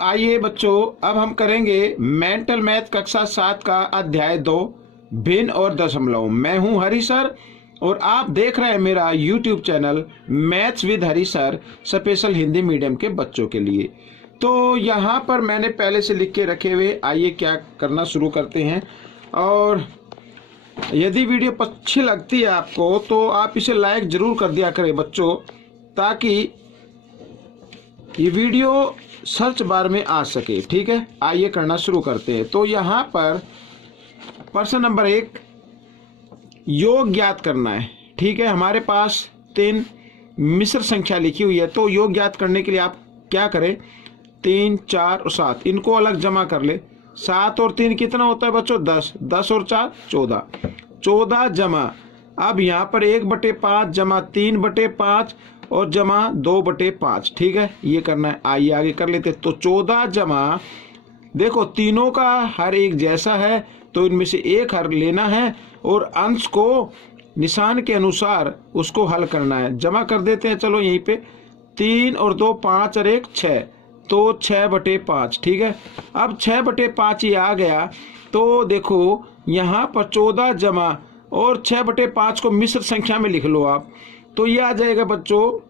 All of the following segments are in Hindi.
आइए बच्चों, अब हम करेंगे मेंटल मैथ कक्षा 7 का अध्याय 2 भिन्न और दशमलव। मैं हूं हरी सर और आप देख रहे हैं मेरा YouTube channel maths with Hari sir special Hindi medium के बच्चों के लिए। तो यहाँ पर मैंने पहले से लिख के रखे हुए, आइए क्या करना शुरू करते हैं। और यदि वीडियो अच्छी लगती है आपको तो आप इसे लाइक जरूर कर दिया करें बच्चों, ताकि ये वीडियो सर्च बार में आ सके। ठीक है, आइए करना शुरू करते हैं। तो यहाँ पर प्रश्न नंबर 1 योग ज्ञात करना है। ठीक है, हमारे पास 3 मिश्र संख्या लिखी हुई है। तो योग ज्ञात करने के लिए आप क्या करें, 3, 4 और 7 इनको अलग जमा कर ले। 7 और 3 कितना होता है बच्चों, 10। 10 और 4 14। 14 जमा, अब यहाँ पर 1/5 जमा 3/5 और जमा 2/5। ठीक है, ये करना है। आइए आगे कर लेते। तो 14 जमा, देखो तीनों का हर एक जैसा है तो इनमें से एक हर लेना है और अंश को निशान के अनुसार उसको हल करना है। जमा कर देते हैं, चलो यहीं पे 3 और 2 5 और 1 6, तो 6/5। ठीक है, अब 6/5 ये आ गया। तो देखो यहाँ पर 14 जमा और 6/5 को मिश्र संख्या में लिख लो आप, तो ये आ जाएगा बच्चों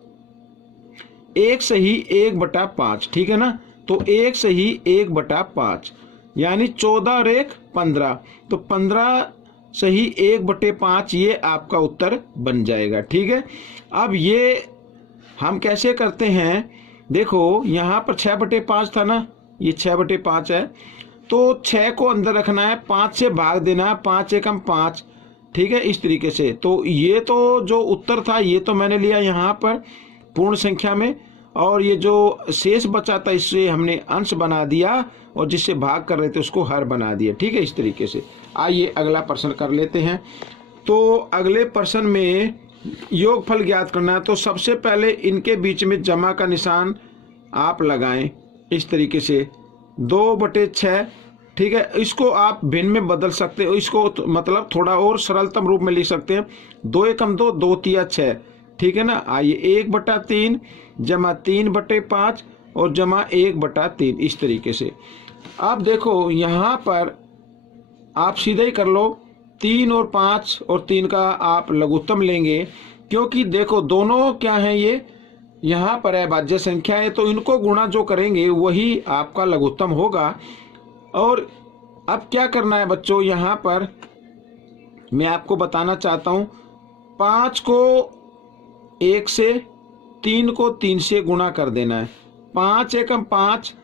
1 सही 1/5। ठीक है ना, तो 1 सही 1/5 यानी 14 और 1 15, तो 15 सही 1/5 ये आपका उत्तर बन जाएगा। ठीक है, अब ये हम कैसे करते हैं, देखो यहाँ पर 6/5 था ना, ये 6/5 है। तो 6 को अंदर रखना है, 5 से भाग देना है, 5 एकम 5। ठीक है, इस तरीके से। तो ये तो जो उत्तर था ये तो मैंने लिया यहाँ पर पूर्ण संख्या में, और ये जो शेष बचा था इससे हमने अंश बना दिया और जिससे भाग कर रहे थे उसको हर बना दिया। ठीक है, इस तरीके से। आइए अगला प्रश्न कर लेते हैं। तो अगले प्रश्न में योगफल ज्ञात करना है। तो सबसे पहले इनके बीच में जमा का निशान आप लगाएं इस तरीके से, 2/6। ठीक है, इसको आप भिन्न में बदल सकते हो, इसको मतलब थोड़ा और सरलतम रूप में लिख सकते हैं, 2 एकम 2, 2 तिया 6। ठीक है ना, आइए 1/3 जमा 3/5 और जमा 1/3 इस तरीके से। अब देखो यहाँ पर आप सीधा ही कर लो, 3 और 5 और 3 का आप लघुत्तम लेंगे, क्योंकि देखो दोनों क्या है, ये यहाँ पर है भाज्य संख्या है, तो इनको गुणा जो करेंगे वही आपका लघुत्तम होगा। और अब क्या करना है बच्चों, यहाँ पर मैं आपको बताना चाहता हूँ, 5 को 1 से, 3 को 3 से गुणा कर देना है। 5 एकम 5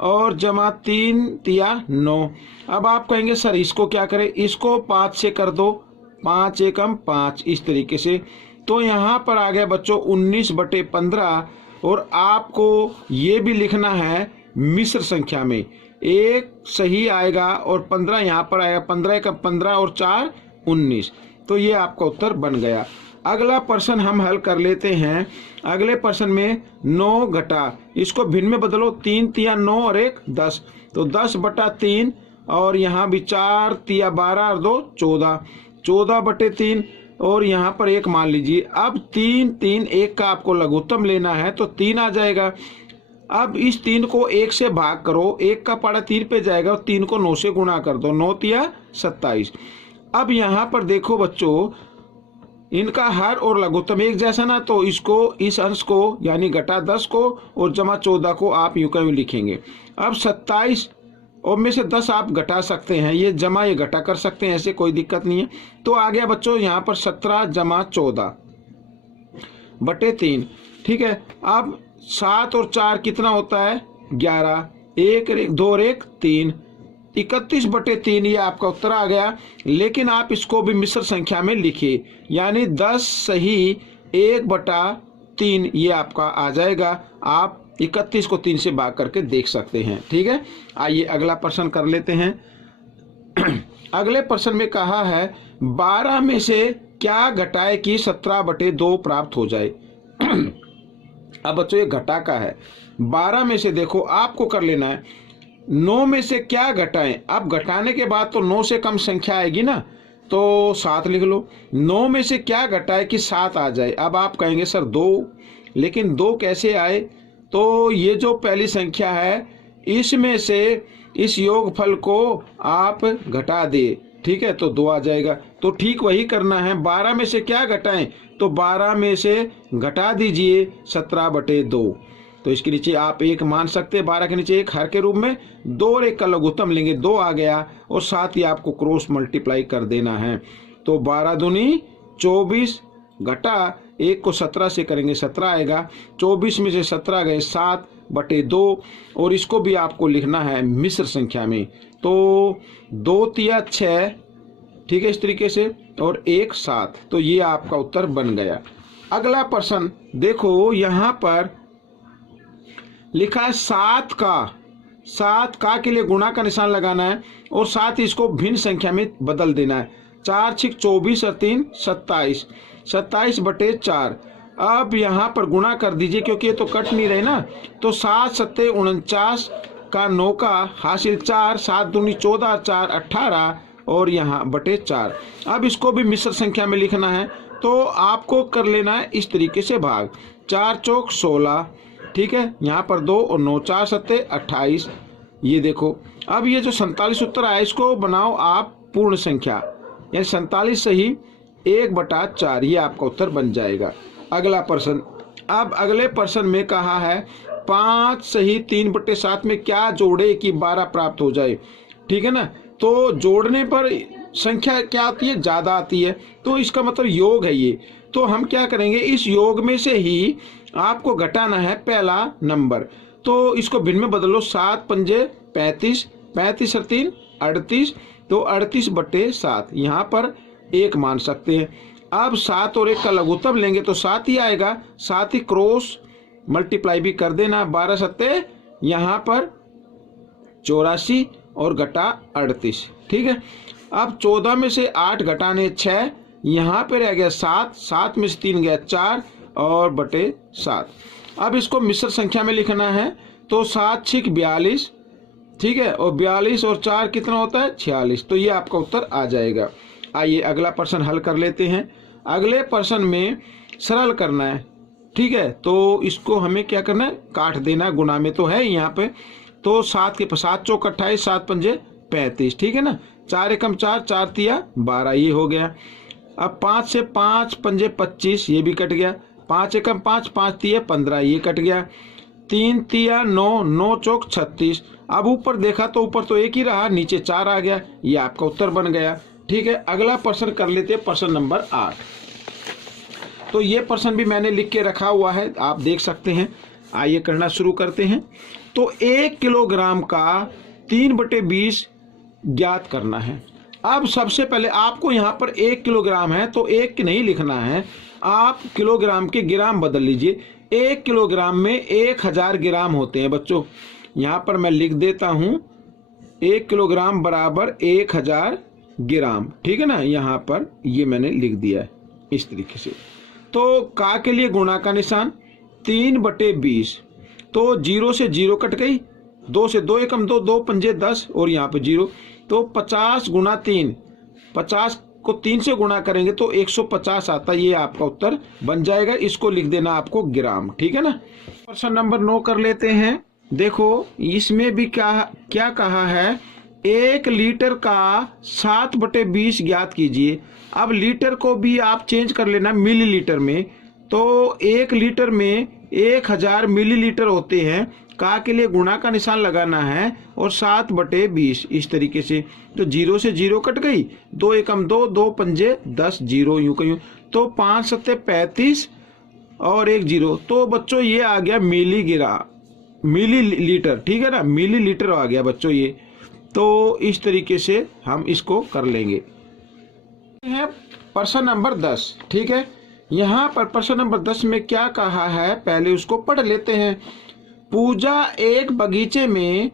और जमा 3 तिया 9। अब आप कहेंगे सर इसको क्या करें, इसको 5 से कर दो, 5 एकम 5 इस तरीके से। तो यहाँ पर आ गया बच्चों 19/15। और आपको ये भी लिखना है मिश्र संख्या में, 1 सही आएगा और 15 यहाँ पर आएगा, 15 एकम 15 और 4 19। तो ये आपका उत्तर बन गया। अगला प्रश्न हम हल कर लेते हैं। अगले प्रश्न में 9 घटा, इसको भिन्न में बदलो, 3 तिया 9 और 1 10, तो 10/3 और यहाँ भी 4 तिया 12 और 2 14, 14/3 और यहाँ पर 1 मान लीजिए। अब 3 3 1 का आपको लघुत्तम लेना है, तो 3 आ जाएगा। अब इस 3 को 1 से भाग करो, 1 का पारा 3 पे जाएगा और 3 को 9 से गुणा कर दो, 9 तिया 27। अब यहाँ पर देखो बच्चों, इनका हर और लघुत्तम एक जैसा ना, तो इसको, इस अंश को यानी घटा 10 को और जमा 14 को आप यूं कहीं लिखेंगे। अब 27 और में से 10 आप घटा सकते हैं, ये जमा ये घटा कर सकते हैं, ऐसे कोई दिक्कत नहीं है। तो आ गया बच्चों यहाँ पर 17 जमा 14/3। ठीक है, अब 7 और 4 कितना होता है, 11, 1 2 और 1 3, 31/3 ये आपका उत्तर आ गया। लेकिन आप इसको भी मिश्र संख्या में लिखिए, यानी 10 सही 1/3 ये आपका आ जाएगा। आप 31 को 3 से भाग करके देख सकते हैं। ठीक है, आइए अगला प्रश्न कर लेते हैं। अगले प्रश्न में कहा है 12 में से क्या घटाए कि 17/2 प्राप्त हो जाए। अब बच्चों ये घटा का है, 12 में से देखो आपको कर लेना है, 9 में से क्या घटाएं। अब घटाने के बाद तो 9 से कम संख्या आएगी ना, तो 7 लिख लो। 9 में से क्या घटाए कि 7 आ जाए। अब आप कहेंगे सर 2, लेकिन 2 कैसे आए, तो ये जो पहली संख्या है इसमें से इस योगफल को आप घटा दे, ठीक है, तो 2 आ जाएगा। तो ठीक वही करना है, 12 में से क्या घटाएं, तो 12 में से घटा दीजिए 17/2। तो इसके नीचे आप 1 मान सकते हैं, 12 के नीचे 1 हर के रूप में, 2 और 1 का लघुत्तम लेंगे, 2 आ गया, और साथ ही आपको क्रॉस मल्टीप्लाई कर देना है। तो 12 दूनी 24 घटा 1 को 17 से करेंगे 17 आएगा, 24 में से 17 गए 7/2, और इसको भी आपको लिखना है मिश्र संख्या में। तो 2 तिया 6, ठीक है, इस तरीके से, और 1 7। तो ये आपका उत्तर बन गया। अगला प्रश्न देखो, यहाँ पर लिखा है 7 का के लिए गुणा का निशान लगाना है, और साथ ही इसको भिन्न संख्या में बदल देना है। 4 6 24 और 3 27, 27/4। अब यहाँ पर गुणा कर दीजिए, क्योंकि ये तो कट नहीं रहे ना। तो 7 7 49 का 9 का हासिल 4, 7 दूनी 14, 4 18, और यहाँ /4। अब इसको भी मिश्र संख्या में लिखना है, तो आपको कर लेना है इस तरीके से भाग। 4 चौक 16, ठीक है, यहाँ पर 2 और 9, 4 7 28। ये देखो, अब ये जो 47 उत्तर आया, इसको बनाओ आप पूर्ण संख्या, यानी 47 सही 1/4, ये आपका उत्तर बन जाएगा। अगला प्रश्न, अब अगले प्रश्न में कहा है 5 सही 3/7 में क्या जोड़े कि 12 प्राप्त हो जाए, ठीक है ना। तो जोड़ने पर संख्या क्या आती है, ज्यादा आती है, तो इसका मतलब योग है ये। तो हम क्या करेंगे, इस योग में से ही आपको घटाना है पहला नंबर। तो इसको भिन्न में बदलो, 7 पंजे 35, 35 और 3 38, तो 38/7, यहाँ पर 1 मान सकते हैं। अब 7 और 1 का लघुत्तम लेंगे तो 7 ही आएगा, साथ ही क्रॉस मल्टीप्लाई भी कर देना। 12 7 यहाँ पर 84 और घटा 38, ठीक है। अब 14 में से 8 घटाने 6, यहाँ पे रह गया 7, 7 में से 3 गया 4 और /7। अब इसको मिश्र संख्या में लिखना है, तो 7 6 42, ठीक है, और 42 और 4 कितना होता है 46। तो ये आपका उत्तर आ जाएगा। आइए अगला प्रश्न हल कर लेते हैं। अगले प्रश्न में सरल करना है, ठीक है, तो इसको हमें क्या करना है, काट देना, गुना में तो है यहाँ पे। तो 7 के 7 चौक 28, 7 पंजे 35, ठीक है ना। 4 एकम 4, 4 तिया 12, ये हो गया। अब 5 से 5 पंजे 25, ये भी कट गया। 5 एकम 5, 5 तिया 15, ये कट गया। 3 तिया 9, 9 चौक 36। अब ऊपर देखा तो ऊपर तो 1 ही रहा, नीचे 4 आ गया, ये आपका उत्तर बन गया, ठीक है। अगला प्रश्न कर लेते हैं, प्रश्न नंबर 8। तो ये प्रश्न भी मैंने लिख के रखा हुआ है, आप देख सकते हैं। आइए करना शुरू करते हैं। तो 1 किलोग्राम का 3/20 ज्ञात करना है। अब सबसे पहले आपको यहाँ पर 1 किलोग्राम है, तो 1 नहीं लिखना है, आप किलोग्राम के ग्राम बदल लीजिए। 1 किलोग्राम में 1000 ग्राम होते हैं बच्चों। यहाँ पर मैं लिख देता हूँ 1 किलोग्राम बराबर 1000 ग्राम, ठीक है ना। यहाँ पर ये मैंने लिख दिया है इस तरीके से। तो का के लिए गुणा का निशान, 3/20, तो 0 से 0 कट गई, 2 से 2 एकम 2, 2 पंजे 10, और यहाँ पे 0। तो 50 गुणा 3, 50 को 3 से गुणा करेंगे तो 150 आता, ये आपका उत्तर बन जाएगा। इसको लिख देना आपको ग्राम, ठीक है ना। प्रश्न नंबर 9 कर लेते हैं। देखो इसमें भी क्या कहा है, 1 लीटर का 7/20 ज्ञात कीजिए। अब लीटर को भी आप चेंज कर लेना मिलीलीटर में। तो 1 लीटर में 1000 मिलीलीटर होते हैं। का के लिए गुणा का निशान लगाना है, और 7/20 इस तरीके से। तो 0 से 0 कट गई, 2 एकम 2, 2 पंजे 10, 0 यूं कहीं। तो 5 7 35 और 1 0। तो बच्चों ये आ गया मिलीलीटर, ठीक है ना, मिलीलीटर आ गया बच्चों ये। तो इस तरीके से हम इसको कर लेंगे। प्रश्न नंबर 10, ठीक है। यहाँ पर प्रश्न नंबर 10 में क्या कहा है, पहले उसको पढ़ लेते हैं। पूजा एक बगीचे में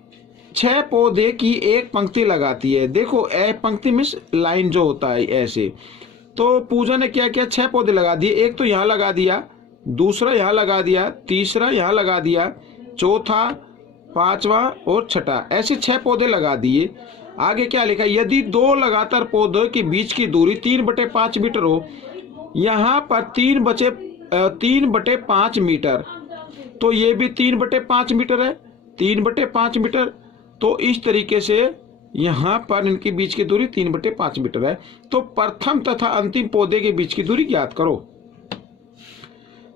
6 पौधे की एक पंक्ति लगाती है। देखो पंक्ति मीन्स लाइन जो होता है ऐसे। तो पूजा ने क्या किया, 6 पौधे लगा दिए। एक तो यहाँ लगा दिया, दूसरा यहाँ लगा दिया, तीसरा यहाँ लगा दिया, चौथा, पांचवा और छठा, ऐसे 6 पौधे लगा दिए। आगे क्या लिखा, यदि 2 लगातार पौधों के बीच की दूरी 3/5 मीटर हो, यहाँ पर 3/5 मीटर, तो ये भी 3/5 मीटर है। 3/5 मीटर। तो इस तरीके से यहाँ पर इनके बीच की दूरी 3/5 मीटर है। तो प्रथम तथा अंतिम पौधे के बीच की दूरी ज्ञात करो।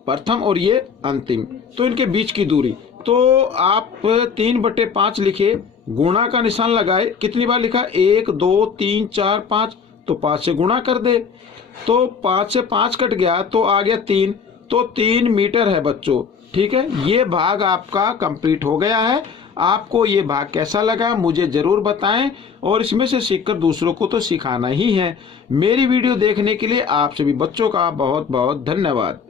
प्रथम और ये अंतिम, तो इनके बीच की दूरी, तो आप 3/5 लिखे, गुणा का निशान लगाए। कितनी बार लिखा? 1 2 3 4 5, तो 5 से गुणा कर दे, तो 5 से 5 कट गया तो आ गया 3, तो 3 मीटर है बच्चों। ठीक है, ये भाग आपका कंप्लीट हो गया है। आपको ये भाग कैसा लगा मुझे जरूर बताएं, और इसमें से सीखकर दूसरों को तो सिखाना ही है। मेरी वीडियो देखने के लिए आप सभी बच्चों का बहुत बहुत धन्यवाद।